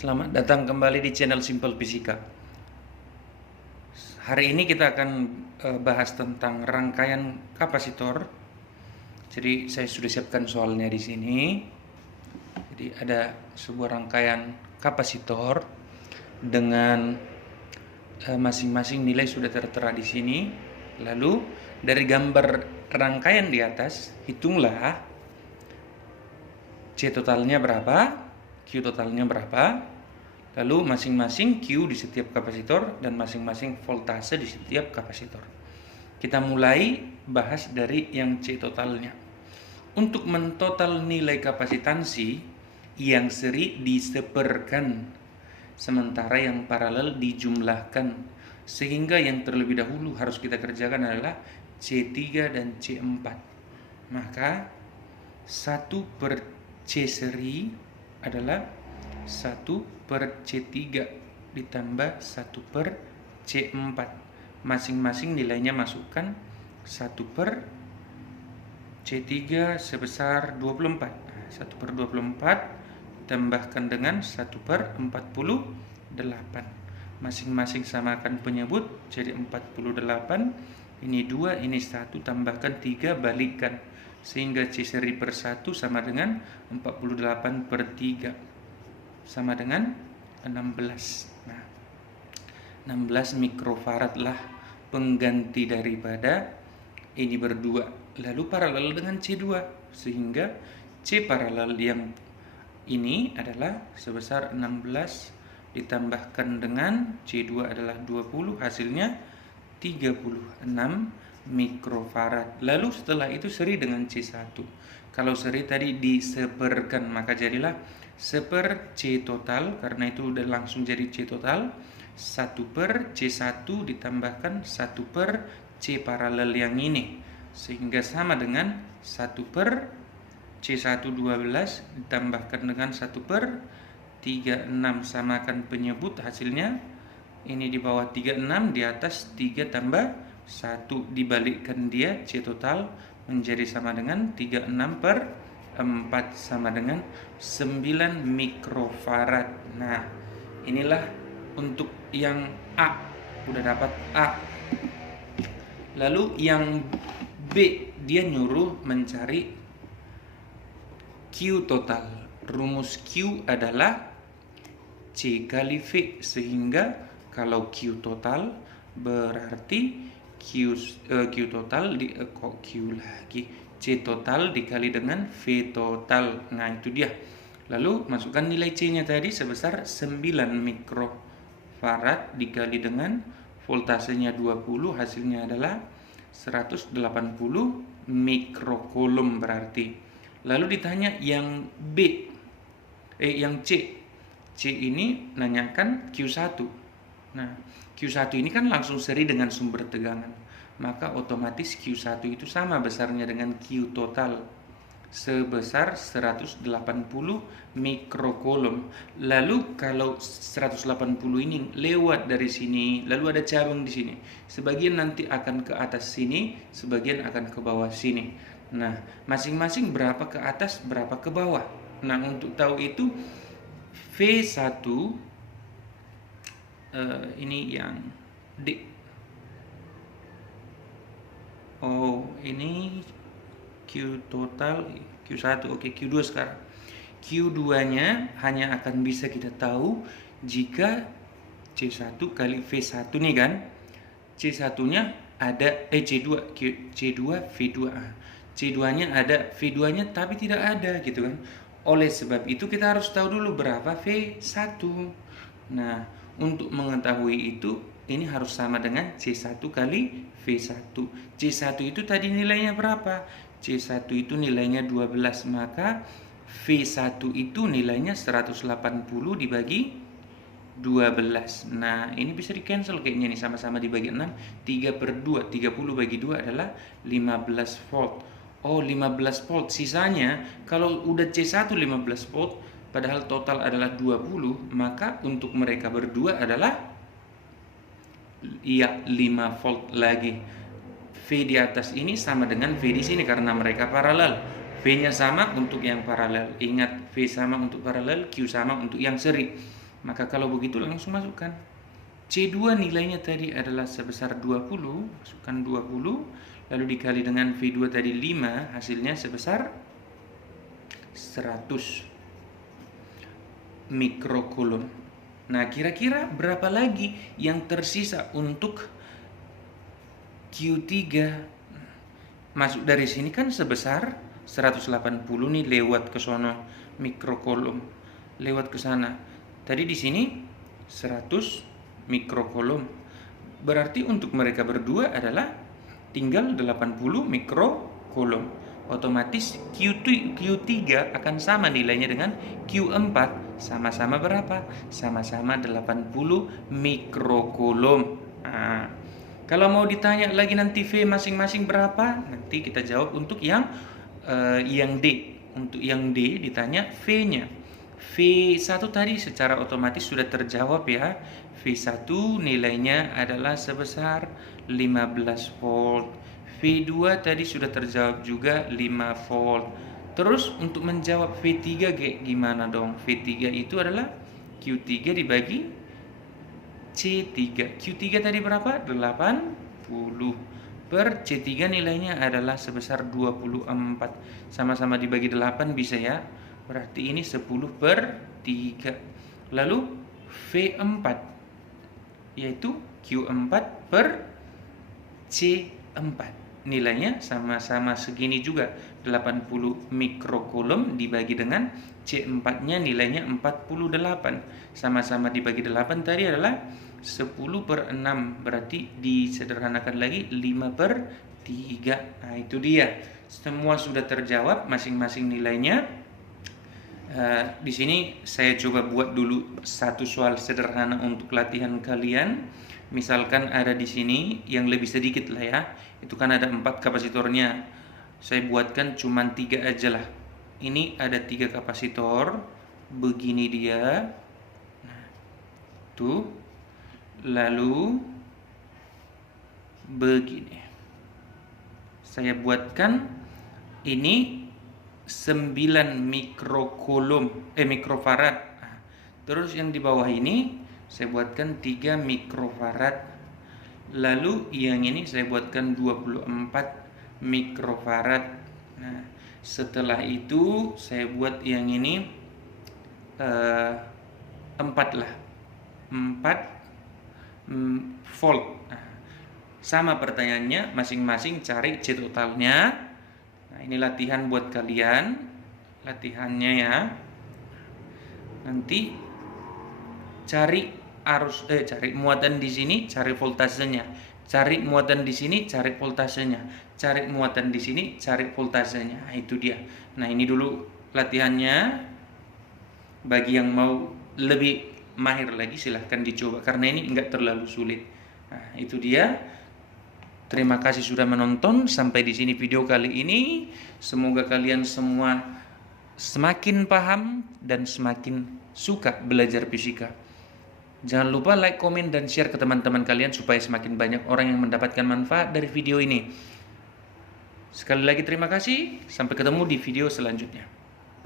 Selamat datang kembali di channel Simple Fisika. Hari ini kita akan bahas tentang rangkaian kapasitor. Jadi saya sudah siapkan soalnya di sini. Jadi ada sebuah rangkaian kapasitor dengan masing-masing nilai sudah tertera di sini. Lalu dari gambar rangkaian di atas, hitunglah C totalnya berapa, Q totalnya berapa, lalu masing-masing Q di setiap kapasitor dan masing-masing voltase di setiap kapasitor. Kita mulai bahas dari yang C totalnya. Untuk mentotal nilai kapasitansi, yang seri diseperkan, sementara yang paralel dijumlahkan. Sehingga yang terlebih dahulu harus kita kerjakan adalah C3 dan C4. Maka 1 per C seri adalah 1 per C3 ditambah 1 per C4. Masing-masing nilainya masukkan 1 per C3 sebesar 24. 1 per 24 tambahkan dengan 1 per 48. Masing-masing samakan penyebut jadi 48. Ini 2, ini 1, tambahkan 3, balikkan. Sehingga C seri per 1 sama dengan 48 per 3 sama dengan 16. Nah, 16 mikrofarad lah pengganti daripada ini berdua. Lalu paralel dengan C2, sehingga C paralel yang ini adalah sebesar 16 ditambahkan dengan C2 adalah 20, hasilnya 36 mikrofarad. Lalu setelah itu seri dengan C1. Kalau seri tadi diseperkan, maka jadilah 1 per C total, karena itu udah langsung jadi C total. 1 per C1 ditambahkan 1 per C paralel yang ini, sehingga sama dengan 1 per C1 12 ditambahkan dengan 1 per 36, samakan penyebut, hasilnya ini di bawah 36, di atas 3 tambah 1, dibalikkan dia, C total menjadi sama dengan 36 per 4 sama dengan 9 mikrofarad. Nah, inilah untuk yang A, udah dapat A. Lalu yang B, dia nyuruh mencari Q total. Rumus Q adalah C kali V, sehingga kalau Q total berarti Q total C total dikali dengan V total. Nah, itu dia. Lalu masukkan nilai C-nya tadi sebesar 9 mikrofarad dikali dengan voltasenya 20, hasilnya adalah 180 mikrocoulomb berarti. Lalu ditanya yang B, yang C. C ini nanyakan Q1. Nah, Q1 ini kan langsung seri dengan sumber tegangan, maka otomatis Q1 itu sama besarnya dengan Q total sebesar 180 mikrocoulomb. Lalu kalau 180 ini lewat dari sini, lalu ada cabang di sini, sebagian nanti akan ke atas sini, sebagian akan ke bawah sini. Nah, masing-masing berapa ke atas, berapa ke bawah. Nah, untuk tahu itu V1 ini yang D. Oh, ini Q total, Q1, oke, Q2 sekarang. Q2-nya hanya akan bisa kita tahu jika C1 kali V1 nih kan. C1-nya ada C2 V2A. C2-nya ada, V2-nya tapi tidak ada gitu kan. Oleh sebab itu kita harus tahu dulu berapa V1. Nah, untuk mengetahui itu, ini harus sama dengan C1 kali V1. C1 itu tadi nilainya berapa? C1 itu nilainya 12, maka V1 itu nilainya 180 dibagi 12. Nah, ini bisa di cancel kayaknya nih, sama-sama dibagi 6. 3 per 2, 30 bagi 2 adalah 15 volt. Oh, 15 volt. Sisanya, kalau udah C1 15 volt, padahal total adalah 20, maka untuk mereka berdua adalah 5 volt lagi. V di atas ini sama dengan V di sini karena mereka paralel. V-nya sama untuk yang paralel. Ingat, V sama untuk paralel, Q sama untuk yang seri. Maka kalau begitu langsung masukkan. C2 nilainya tadi adalah sebesar 20, masukkan 20, lalu dikali dengan V2 tadi 5, hasilnya sebesar 100 mikrokulum. Nah, kira-kira berapa lagi yang tersisa untuk Q3? Masuk dari sini kan sebesar 180 nih, lewat ke sono mikrokulum, lewat ke sana. Tadi di sini 100 mikrokulum. Berarti untuk mereka berdua adalah tinggal 80 mikrokulum. Otomatis Q3 akan sama nilainya dengan Q4. Sama-sama berapa? Sama-sama 80 mikrokulum. Nah, kalau mau ditanya lagi nanti V masing-masing berapa, nanti kita jawab untuk yang D. Untuk yang D ditanya V-nya. V1 tadi secara otomatis sudah terjawab ya. V1 nilainya adalah sebesar 15 volt. V2 tadi sudah terjawab juga 5 volt. Terus untuk menjawab V3 gimana dong? V3 itu adalah Q3 dibagi C3. Q3 tadi berapa? 80 per C3 nilainya adalah sebesar 24. Sama-sama dibagi 8 bisa ya. Berarti ini 10 per 3. Lalu V4 yaitu Q4 per C4. Nilainya sama-sama segini juga, 80 mikrokulum dibagi dengan C4-nya nilainya 48. Sama-sama dibagi 8 tadi adalah 10 per 6. Berarti disederhanakan lagi 5 per 3. Nah, itu dia. Semua sudah terjawab masing-masing nilainya. Di sini saya coba buat dulu satu soal sederhana untuk latihan kalian. Misalkan ada di sini yang lebih sedikit lah ya. Itu kan ada 4 kapasitornya. Saya buatkan cuman 3 aja lah. Ini ada 3 kapasitor. Begini dia. Nah, tuh. Lalu begini. Saya buatkan ini 9 mikrofarad. Nah, terus yang di bawah ini saya buatkan 3 mikrofarad. Lalu yang ini saya buatkan 24 mikrofarad. Nah, setelah itu saya buat yang ini 4 lah. 4 volt. Nah, sama pertanyaannya, masing-masing cari C totalnya. Nah, ini latihan buat kalian. Latihannya ya. Nanti cari cari muatan di sini, cari voltasenya. Cari muatan di sini, cari voltasenya. Cari muatan di sini, cari voltasenya. Nah, itu dia. Nah, ini dulu latihannya. Bagi yang mau lebih mahir lagi silahkan dicoba karena ini enggak terlalu sulit. Nah, itu dia. Terima kasih sudah menonton sampai di sini video kali ini. Semoga kalian semua semakin paham dan semakin suka belajar fisika. Jangan lupa like, komen, dan share ke teman-teman kalian supaya semakin banyak orang yang mendapatkan manfaat dari video ini. Sekali lagi terima kasih. Sampai ketemu di video selanjutnya.